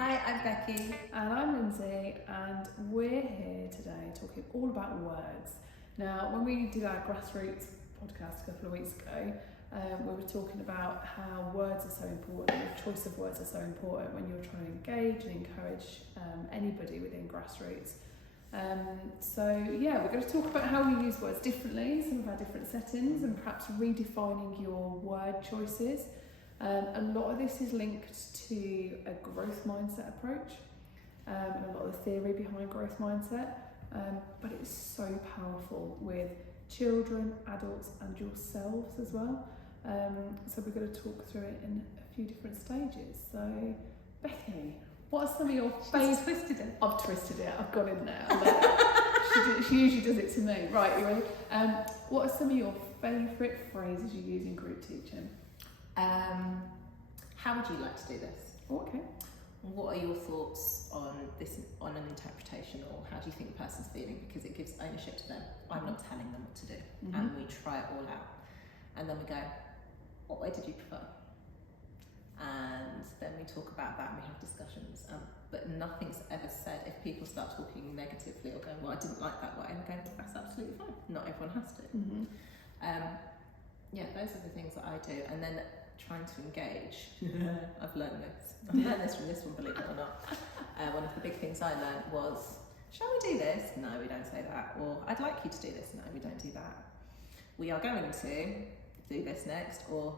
Hi, I'm Becky. And I'm Lindsay, and we're here today talking all about words. Now, when we did our grassroots podcast a couple of weeks ago, we were talking about how words are so important, the choice of words are so important when you're trying to engage and encourage anybody within grassroots. We're going to talk about how we use words differently, some of our different settings, and perhaps redefining your word choices. A lot of this is linked to a growth mindset approach and a lot of the theory behind growth mindset, but it's so powerful with children, adults and yourselves as well. So we're going to talk through it in a few different stages. So Becky, what are some of your favourite... twisted it. I've twisted it, I've got in there. She usually does it to me. Right, you ready? What are some of your favourite phrases you use in group teaching? How would you like to do this? Oh, okay. What are your thoughts on this, on an interpretation, or how do you think the person's feeling? Because it gives ownership to them. I'm not telling them what to do. And we try it all out. And then we go, what way did you prefer? And then we talk about that and we have discussions. But nothing's ever said. If people start talking negatively or going, well, I didn't like that way, I'm going, that's absolutely fine. Not everyone has to. Those are the things that I do. And then trying to engage. I've learned this. I've learned this from this one, believe it or not. One of the big things I learned was, shall we do this? No, we don't say that. Or, I'd like you to do this. No, we don't do that. We are going to do this next, or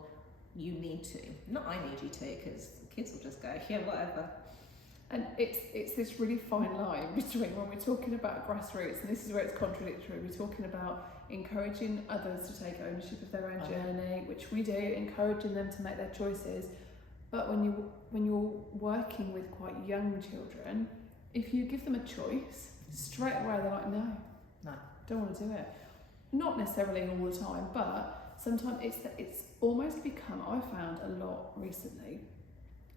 you need to. Not I need you to, because kids will just go, yeah, whatever. And it's this really fine line between when we're talking about grassroots, and this is where it's contradictory, we're talking about encouraging others to take ownership of their own journey, which we do, encouraging them to make their choices. But when you're working with quite young children, if you give them a choice, straight away they're like, no, don't want to do it. Not necessarily all the time, but sometimes it's almost become, I found a lot recently,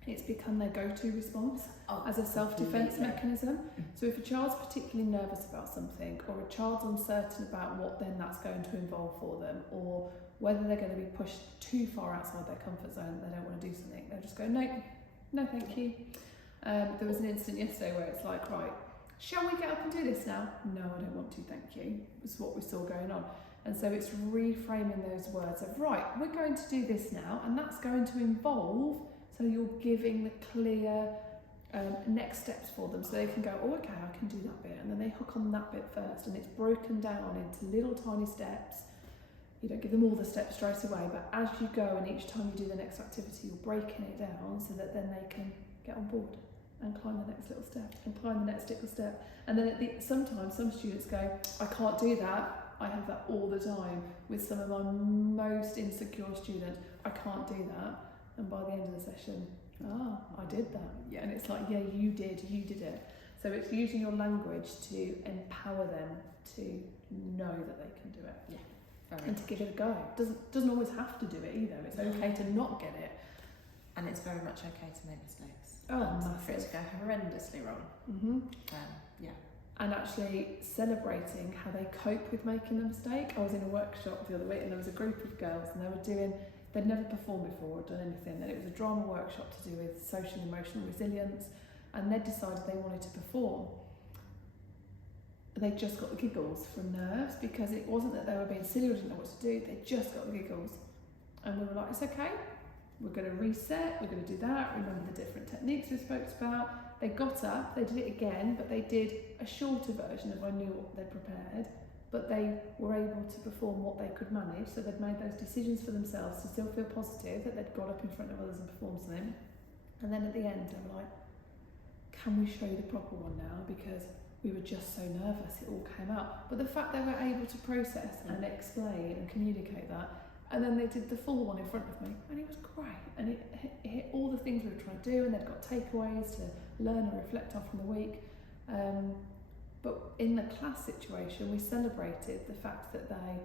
it's become their go-to response as a self-defense mechanism. So if a child's particularly nervous about something, or a child's uncertain about what then that's going to involve for them, or whether they're going to be pushed too far outside their comfort zone, they don't want to do something, they'll just go, no thank you. There was an incident yesterday where it's like, right, shall we get up and do this now? No, I don't want to, thank you. It's what we saw going on. And so it's reframing those words of, right, we're going to do this now, and that's going to involve. So you're giving the clear next steps for them, so they can go, oh, okay, I can do that bit, and then they hook on that bit first, and it's broken down into little tiny steps. You don't give them all the steps straight away, but as you go and each time you do the next activity, you're breaking it down so that then they can get on board and climb the next little step and climb the next little step. And then sometimes some students go, I can't do that. I have that all the time with some of my most insecure students. I can't do that. And by the end of the session, I did that. Yeah. And it's like, yeah, you did it. So it's using your language to empower them to know that they can do it. Yeah. And to give it a go. Doesn't always have to do it either. It's okay to not get it. And it's very much okay to make mistakes. Massive. For it to go horrendously wrong. And actually celebrating how they cope with making the mistake. I was in a workshop the other week and there was a group of girls and they'd never performed before or done anything, and it was a drama workshop to do with social and emotional resilience, and they'd decided they wanted to perform. They just got the giggles from nerves, because it wasn't that they were being silly or didn't know what to do, they just got the giggles. And we were like, it's okay, we're going to reset, we're going to do that, remember the different techniques we spoke about. They got up, they did it again, but they did a shorter version of I knew what they'd prepared, but they were able to perform what they could manage, so they'd made those decisions for themselves to still feel positive that they'd got up in front of others and performed something. And then at the end they were like, can we show you the proper one now, because we were just so nervous, it all came out. But the fact they were able to process and explain and communicate that, and then they did the full one in front of me, and it was great, and it hit all the things we were trying to do, and they'd got takeaways to learn and reflect on from the week. But in the class situation, we celebrated the fact that they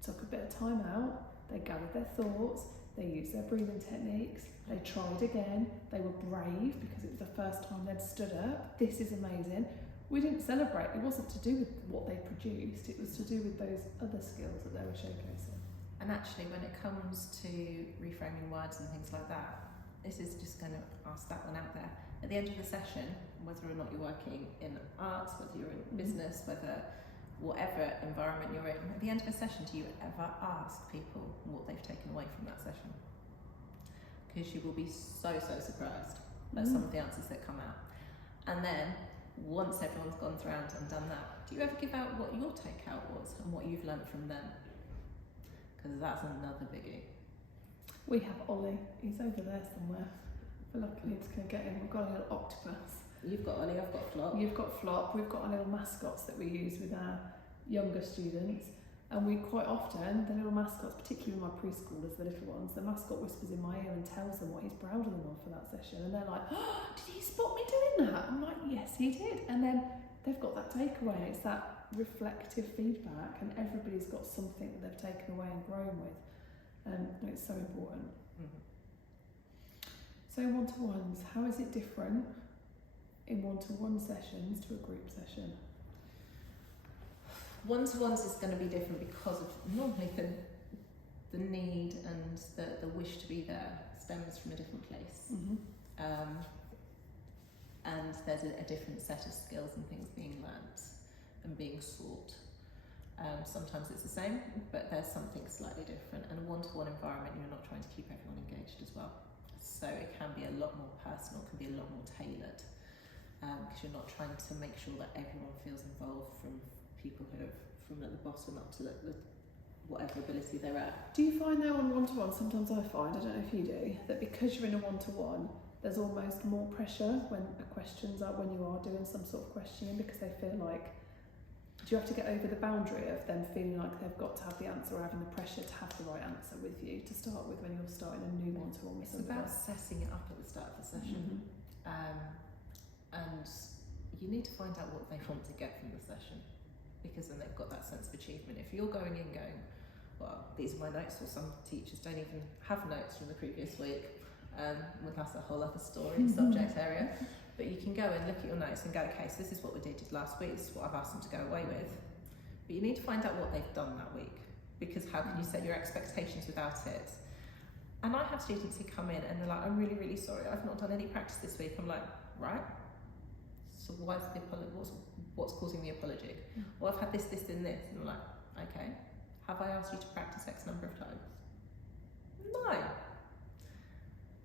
took a bit of time out, they gathered their thoughts, they used their breathing techniques, they tried again, they were brave because it was the first time they'd stood up. This is amazing. We didn't celebrate, it wasn't to do with what they produced, it was to do with those other skills that they were showcasing. And actually, when it comes to reframing words and things like that, this is just going to ask that one out there. At the end of the session, whether or not you're working in arts, whether you're in business, whether whatever environment you're in, at the end of a session, do you ever ask people what they've taken away from that session? Because you will be so surprised at some of the answers that come out. And then, once everyone's gone around and done that, do you ever give out what your takeout was and what you've learnt from them? Because that's another biggie. We have Ollie, he's over there somewhere. I feel like I need to go get him. We've got a little octopus. You've got Ollie, I've got Flop. You've got Flop. We've got our little mascots that we use with our younger students. And we quite often, the little mascots, particularly with my preschoolers, the little ones, the mascot whispers in my ear and tells them what he's proud of them on for that session. And they're like, oh, did he spot me doing that? I'm like, yes, he did. And then they've got that takeaway. It's that reflective feedback, and everybody's got something that they've taken away and grown with. And it's so important. So one-to-ones, how is it different in one-to-one sessions to a group session? One-to-ones is going to be different because of normally the need and the wish to be there stems from a different place. And there's a different set of skills and things being learnt and being sought. Sometimes it's the same, but there's something slightly different. And a one-to-one environment, you're not trying to keep everyone engaged as well. So it can be a lot more personal, can be a lot more tailored, because you're not trying to make sure that everyone feels involved, from people who are from at the bottom up to the whatever ability they're at. Do you find though on one-to-one, sometimes I find, I don't know if you do, that because you're in a one-to-one, there's almost more pressure when you are doing some sort of questioning, because they feel like, do you have to get over the boundary of them feeling like they've got to have the answer, or having the pressure to have the right answer with you to start with when you're starting a new one-to-one with somebody? It's about setting it up at the start of the session. And you need to find out what they want to get from the session, because then they've got that sense of achievement. If you're going in going, well, these are my notes, or some teachers don't even have notes from the previous week, well, that's a whole other story, subject area. But you can go and look at your notes and go, okay, so this is what we did last week, this is what I've asked them to go away with. But you need to find out what they've done that week, because how can you set your expectations without it? And I have students who come in and they're like, I'm really sorry, I've not done any practice this week. I'm like, right, so why is the apology, what's causing the apology? Well, I've had this and this. And I'm like, okay, have I asked you to practice X number of times? No.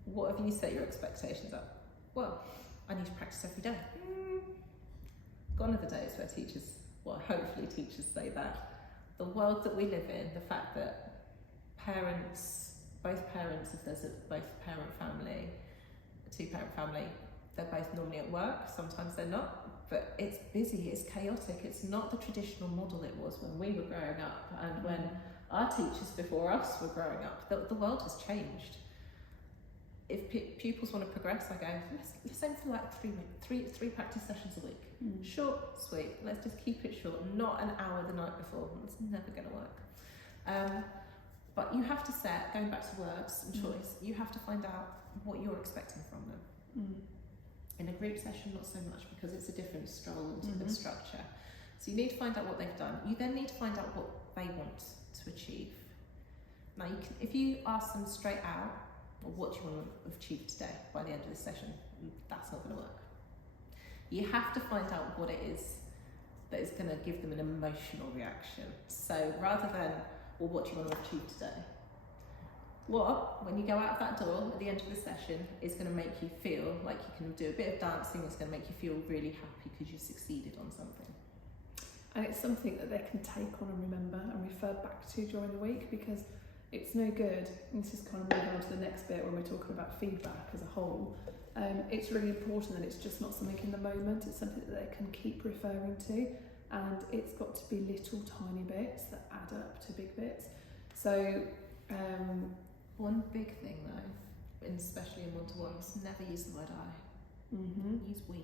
What have you set your expectations at? Well, I need to practice every day. Gone are the days where teachers, well, hopefully teachers say that. The world that we live in, the fact that parents, both parents, if there's a two-parent family, they're both normally at work, sometimes they're not, but it's busy, it's chaotic, it's not the traditional model it was when we were growing up and when our teachers before us were growing up. The world has changed. If pupils want to progress, I go, let's aim for like three practice sessions a week. Short, sweet, let's just keep it short, not an hour the night before. It's never going to work. But you have to set, going back to words and choice, you have to find out what you're expecting from them. In a group session, not so much, because it's a different stroll and different structure. So you need to find out what they've done. You then need to find out what they want to achieve. Now, if you ask them straight out, well, what do you want to achieve today by the end of this session? That's not going to work. You have to find out what it is that is going to give them an emotional reaction. So rather than, well, what do you want to achieve today? What, when you go out of that door at the end of the session, is going to make you feel like you can do a bit of dancing, it's going to make you feel really happy because you've succeeded on something. And it's something that they can take on and remember and refer back to during the week, because it's no good, and this is kind of moving on to the next bit when we're talking about feedback as a whole. It's really important that it's just not something in the moment, it's something that they can keep referring to, and it's got to be little tiny bits that add up to big bits. So one big thing though, and especially in one-to-ones, never use the word I. Use we.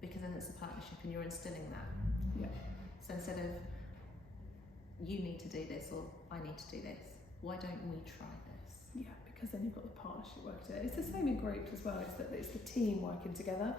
Because then it's a partnership and you're instilling that. Yeah. So instead of you need to do this or I need to do this, why don't we try this? Yeah, because then you've got the partnership work to it. It's the same in groups as well. It's that it's the team working together,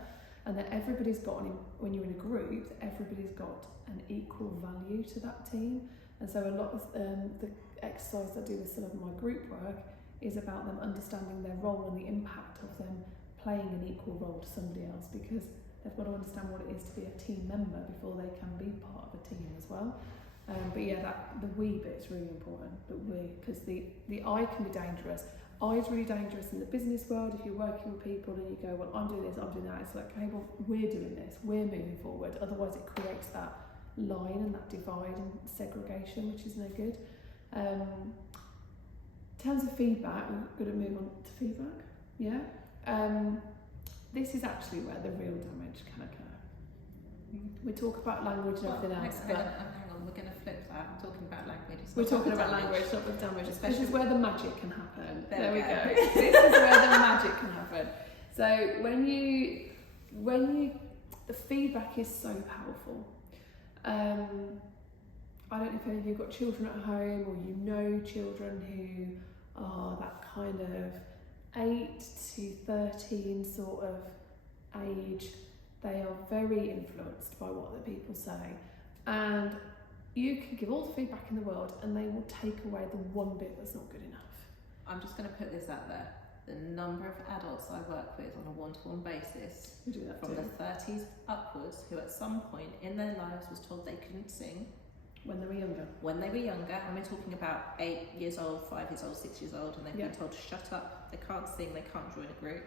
and that everybody's got when you're in a group, everybody's got an equal value to that team. And so a lot of the exercise I do with some of my group work is about them understanding their role and the impact of them playing an equal role to somebody else, because they've got to understand what it is to be a team member before they can be part of a team as well. But yeah, the we bit's really important. But because the I can be dangerous. I is really dangerous in the business world. If you're working with people and you go, well, I'm doing this, I'm doing that, it's like, okay, well, we're doing this, we're moving forward. Otherwise, it creates that line and that divide and segregation, which is no good. In terms of feedback, we're going to move on to feedback. Yeah. This is actually where the real damage can occur. We talk about language and everything else, hang on, we're going to flip that. I'm talking about language. We're talking about language, not the damage. This is where the magic can happen. There we go. This is where the magic can happen. So when you, the feedback is so powerful. I don't know if any of you have got children at home, or you know children who are that kind of 8 to 13 sort of age. They are very influenced by what the people say, and you can give all the feedback in the world and they will take away the one bit that's not good enough. I'm just going to put this out there. The number of adults I work with on a one-to-one basis, We do that from too. the 30s upwards, who at some point in their lives was told they couldn't sing When they were younger. when they were younger, and we're talking about 8 years old, 5 years old, 6 years old, and they've been told to shut up, they can't sing, they can't join a group.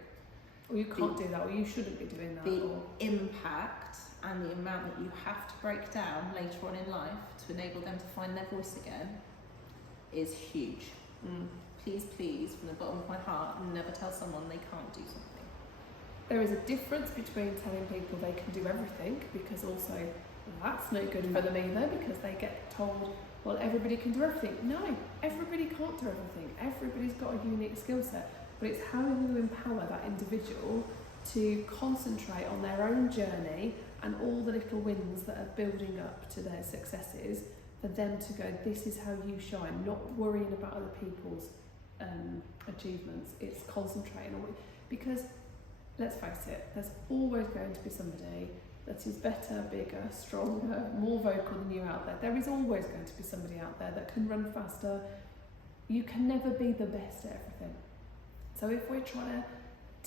Or you can't do that, or you shouldn't be doing that. The or impact and the amount that you have to break down later on in life to enable them to find their voice again is huge. Please, please, from the bottom of my heart, never tell someone they can't do something. There is a difference between telling people they can do everything, because also that's no good for them either, because they get told, well, everybody can do everything. No, everybody can't do everything. Everybody's got a unique skill set, but it's how you empower that individual to concentrate on their own journey and all the little wins that are building up to their successes, for them to go, this is how you shine, not worrying about other people's achievements. It's concentrating on, because let's face it, there's always going to be somebody that is better, bigger, stronger, more vocal than you out there. There is always going to be somebody out there that can run faster. You can never be the best at everything. So if we're trying to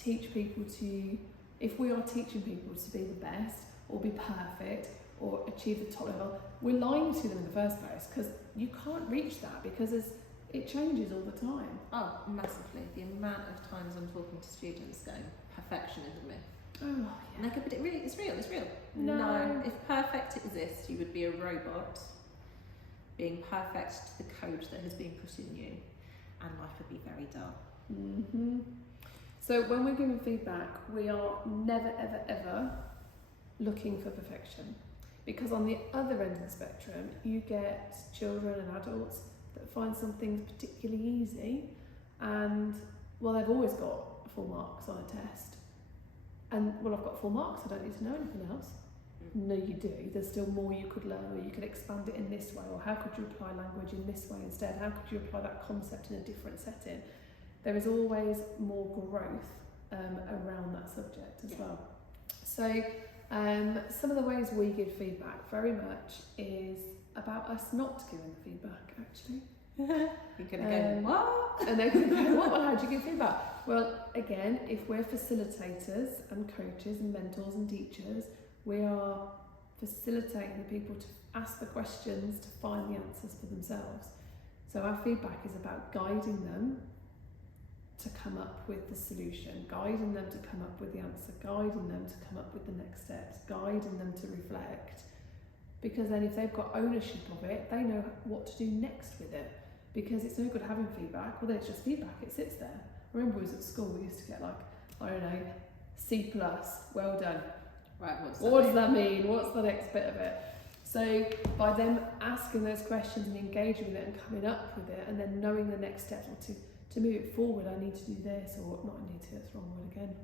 teach people to, if we are teaching people to be the best or be perfect or achieve the top level, we're lying to them in the first place, because you can't reach that, because it changes all the time. Oh, massively. The amount of times I'm talking to students going, perfection is a myth. Oh, And yeah. I go, but it's real. No. If perfect exists, you would be a robot being perfect to the code that has been put in you, and life would be very dull. Mm-hmm. So when we're giving feedback, we are never, ever, ever looking for perfection, because on the other end of the spectrum, you get children and adults that find some things particularly easy, and well, they've always got full marks on a test, and well, I've got full marks, I don't need to know anything else. No, you do. There's still more you could learn, or you could expand it in this way, or how could you apply language in this way instead? How could you apply that concept in a different setting? There is always more growth around that subject as well. So some of the ways we give feedback very much is about us not giving the feedback, actually. You're going to go, what? And they're going to go, well, how do you give feedback? Well, again, if we're facilitators and coaches and mentors and teachers, we are facilitating the people to ask the questions, to find the answers for themselves. So our feedback is about guiding them to come up with the solution, guiding them to come up with the answer, guiding them to come up with the next steps, guiding them to reflect. Because then if they've got ownership of it, they know what to do next with it. Because it's no good having feedback, well, there's just feedback, it sits there. I remember I was at school, we used to get like, I don't know, C+, well done. Right, What does that mean? What's the next bit of it? So by them asking those questions and engaging with it and coming up with it, and then knowing the next steps, or to move it forward, I need to do this, or not I need to, that's the wrong word again,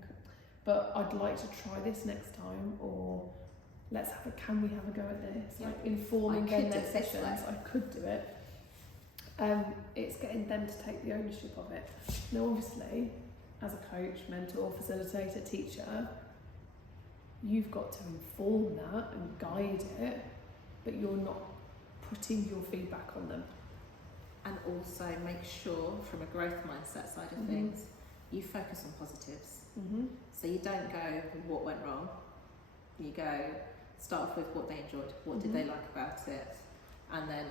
but I'd like to try this next time, or can we have a go at this? Yeah. Like informing I could them their do it this sessions, way. I could do it. It's getting them to take the ownership of it. Now obviously, as a coach, mentor, facilitator, teacher, you've got to inform that and guide it, but you're not putting your feedback on them. And also make sure, from a growth mindset side of things, you focus on positives. Mm-hmm. So you don't go, what went wrong? You go, start off with what they enjoyed, what did they like about it, and then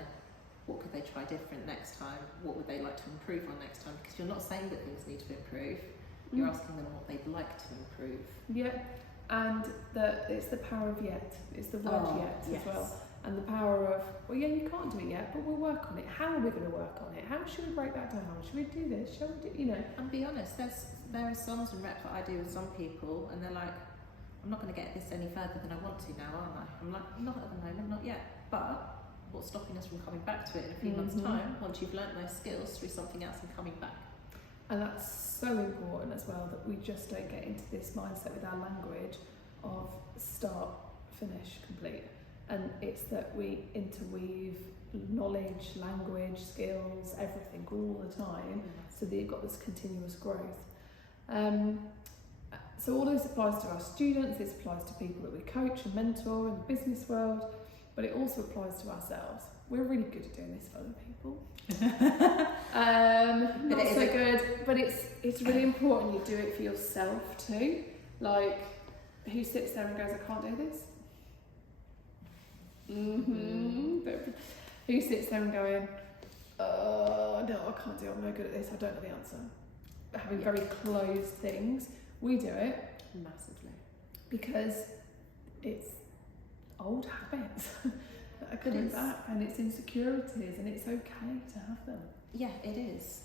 what could they try different next time? What would they like to improve on next time? Because you're not saying that things need to improve, you're asking them what they'd like to improve. Yeah, and it's the power of yet. It's the word yet as well. And the power of, well, yeah, you can't do it yet, but we'll work on it. How are we going to work on it? How should we break that down? Should we do this? Shall we do, you know? And be honest, there are songs and reps that I do with some people, and they're like, I'm not going to get this any further than I want to now, am I? I'm like, not at the moment, not yet. But what's stopping us from coming back to it in a few months' time, once you've learnt those skills through something else and coming back? And that's so important as well, that we just don't get into this mindset with our language of start, finish, complete. And it's that we interweave knowledge, language, skills, everything all the time, so that you've got this continuous growth. So all this applies to our students, this applies to people that we coach and mentor in the business world, but it also applies to ourselves. We're really good at doing this for other people. Not so good, but it's really important you do it for yourself too. Like, who sits there and goes, I can't do this? Who sits there and going, no, I can't do it, I'm no good at this, I don't know the answer. Having very closed things, we do it Massively. because it's old habits that are coming back, and it's insecurities, and it's okay to have them. Yeah, it is.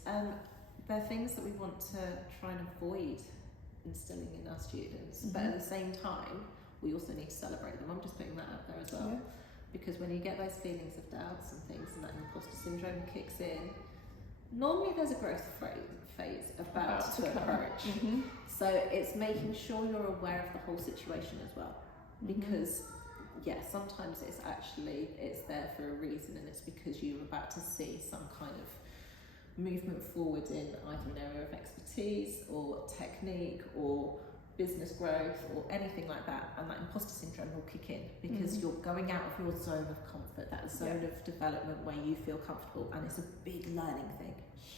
They're things that we want to try and avoid instilling in our students, but at the same time, we also need to celebrate them. I'm just putting that out there as well. Yeah. Because when you get those feelings of doubts and things, and that imposter syndrome kicks in, normally there's a growth phase about to approach. So it's making sure you're aware of the whole situation as well. Because sometimes it's there for a reason, and it's because you're about to see some kind of movement forward in either an area of expertise or technique or business growth or anything like that, and that imposter syndrome will kick in because you're going out of your zone of comfort, that zone of development where you feel comfortable, and it's a big learning thing,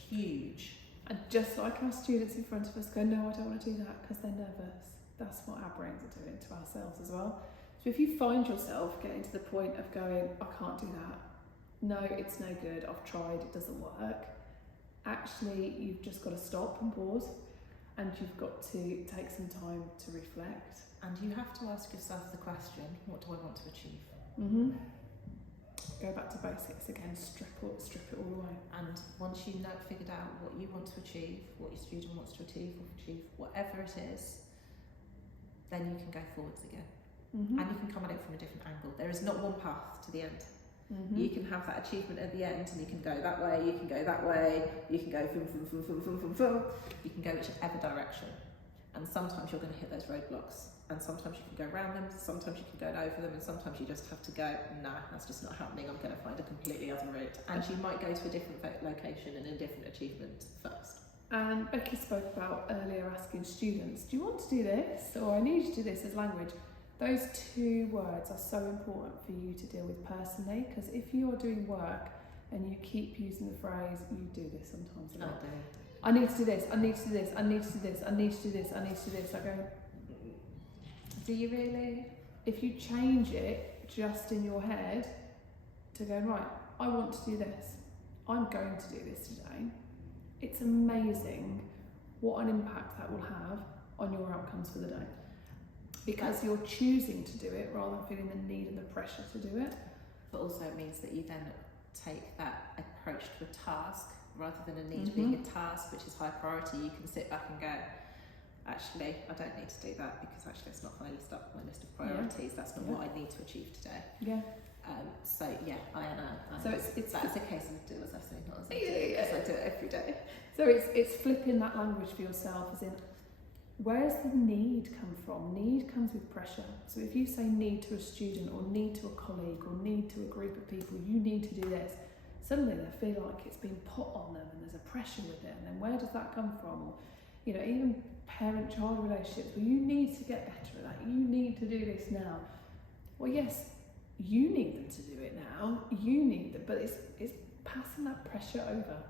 huge. And just like our students in front of us go, no, I don't want to do that, because they're nervous. That's what our brains are doing to ourselves as well. So if you find yourself getting to the point of going, I can't do that, no, it's no good, I've tried, it doesn't work, actually you've just got to stop and pause, and you've got to take some time to reflect. And you have to ask yourself the question, what do I want to achieve? Go back to basics again, strip it all away. And once you know, figured out what you want to achieve, what your student wants to achieve, whatever it is, then you can go forwards again. And you can come at it from a different angle. There is not one path to the end. You can have that achievement at the end, and you can go that way, you can go that way, you can go boom, boom, boom, boom, boom, boom, boom. You can go whichever direction. And sometimes you're going to hit those roadblocks, and sometimes you can go around them, sometimes you can go over them, and sometimes you just have to go, nah, that's just not happening, I'm going to find a completely other route. And you might go to a different location and a different achievement first. And Becky spoke about earlier asking students, do you want to do this? Or I need you to do this as language. Those two words are so important for you to deal with personally, because if you're doing work and you keep using the phrase, you do this sometimes a lot. I need to do this, I need to do this, I need to do this, I need to do this, I need to do this. I go, do you really? If you change it just in your head to go, right, I want to do this, I'm going to do this today, it's amazing what an impact that will have on your outcomes for the day. Because you're choosing to do it rather than feeling the need and the pressure to do it. But also it means that you then take that approach to a task rather than a need being a task which is high priority. You can sit back and go, actually, I don't need to do that because actually it's not high list up my list of priorities. That's not what I need to achieve today. So that's a case of do as I say, not as I do, because I do it every day. So it's flipping that language for yourself, as in, where's the need come from? Need comes with pressure. So if you say need to a student or need to a colleague or need to a group of people, you need to do this, suddenly they feel like it's being put on them and there's a pressure with it. And then where does that come from? You know, even parent-child relationships, well, you need to get better at that. You need to do this now. Well, yes, you need them to do it now. You need them, but it's passing that pressure over,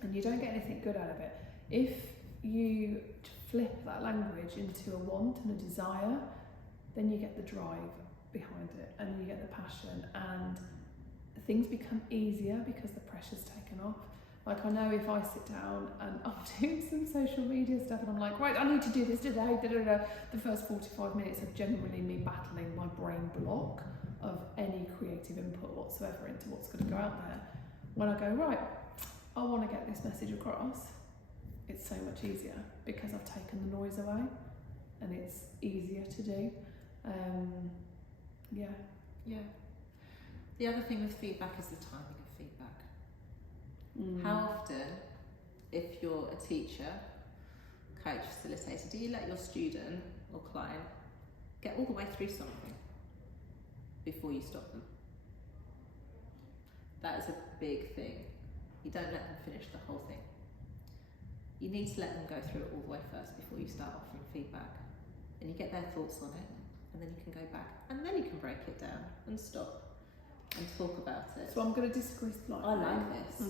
and you don't get anything good out of it. If you flip that language into a want and a desire, then you get the drive behind it and you get the passion, and things become easier because the pressure's taken off. Like, I know if I sit down and I'm doing some social media stuff and I'm like, right, I need to do this today, the first 45 minutes are generally me battling my brain block of any creative input whatsoever into what's going to go out there. When I go, right, I want to get this message across, it's so much easier because I've taken the noise away and it's easier to do. Yeah. The other thing with feedback is the timing of feedback. How often, if you're a teacher, coach, facilitator, do you let your student or client get all the way through something before you stop them? That is a big thing. You don't let them finish the whole thing. You need to let them go through it all the way first before you start offering feedback. And you get their thoughts on it, and then you can go back, and then you can break it down and stop and talk about it. So I'm going to disagree slightly. I like this.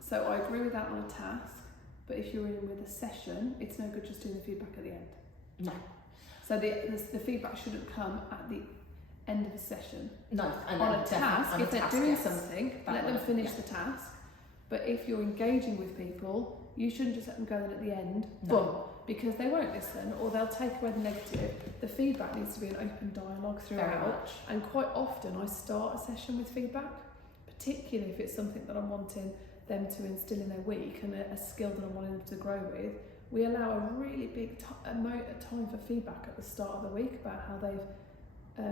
So I agree with that on a task, but if you're in with a session, it's no good just doing the feedback at the end. No. So the feedback shouldn't come at the end of a session. No. On a task, if they're doing something, let them finish the task. But if you're engaging with people, you shouldn't just let them go in at the end, boom, because they won't listen or they'll take away the negative. The feedback needs to be an open dialogue throughout. And quite often I start a session with feedback, particularly if it's something that I'm wanting them to instill in their week and a skill that I'm wanting them to grow with. We allow a really big amount of time for feedback at the start of the week about how they've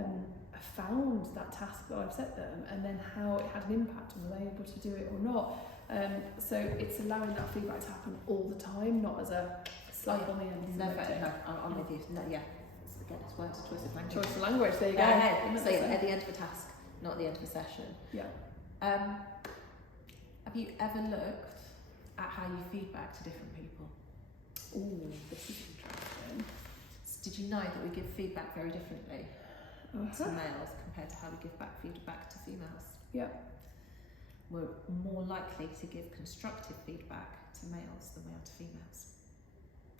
found that task that I've set them, and then how it had an impact, and were they able to do it or not. So it's allowing that feedback to happen all the time, not as a slide on the end. No, I'm with you. No, yeah. It's words, choice of language. Choice of language, there you go. So at the end of a task, not at the end of a session. Yeah. Have you ever looked at how you feedback to different people? Ooh, this is interesting. Did you know that we give feedback very differently to males compared to how we give feedback to females? Yeah. We're more likely to give constructive feedback to males than we are to females.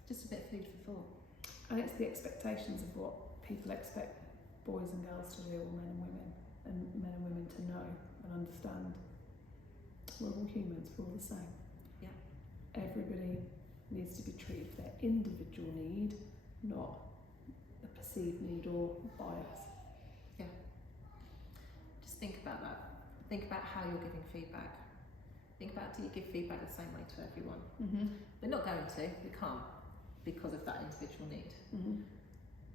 Just a bit of food for thought. And it's the expectations of what people expect boys and girls to do, or men and women to know and understand. We're all humans, we're all the same. Yeah. Everybody needs to be treated for their individual need, not a perceived need or bias. Yeah. Just think about that. Think about how you're giving feedback. Think about, do you give feedback the same way to everyone? We're not going to, we can't, because of that individual need.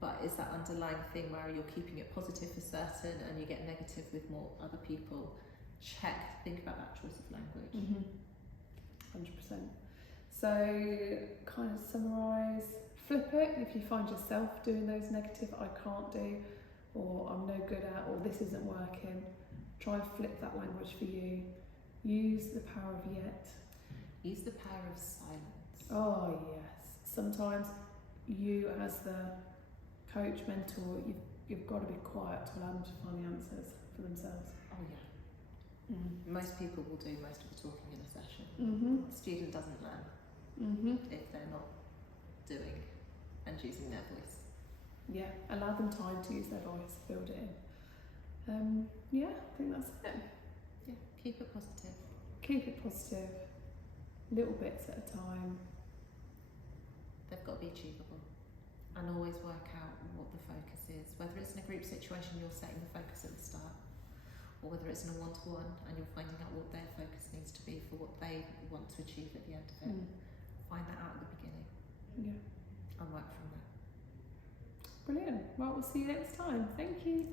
But is that underlying thing where you're keeping it positive for certain and you get negative with more other people? Check, think about that choice of language. 100%. So, kind of summarise, flip it. If you find yourself doing those negative, I can't do, or I'm no good at, or this isn't working, try and flip that language for you. Use the power of yet. Use the power of silence. Oh yes. Sometimes you as the coach, mentor, you've got to be quiet to allow them to find the answers for themselves. Oh yeah. Most people will do most of the talking in a session. The student doesn't learn if they're not doing and using their voice. Yeah, allow them time to use their voice, build it in. Yeah, I think that's it. Yeah, keep it positive. Keep it positive, little bits at a time. They've got to be achievable, and always work out what the focus is. Whether it's in a group situation, you're setting the focus at the start, or whether it's in a one-to-one and you're finding out what their focus needs to be for what they want to achieve at the end of it. Find that out at the beginning. Yeah. And work from there. Brilliant. Well, we'll see you next time. Thank you.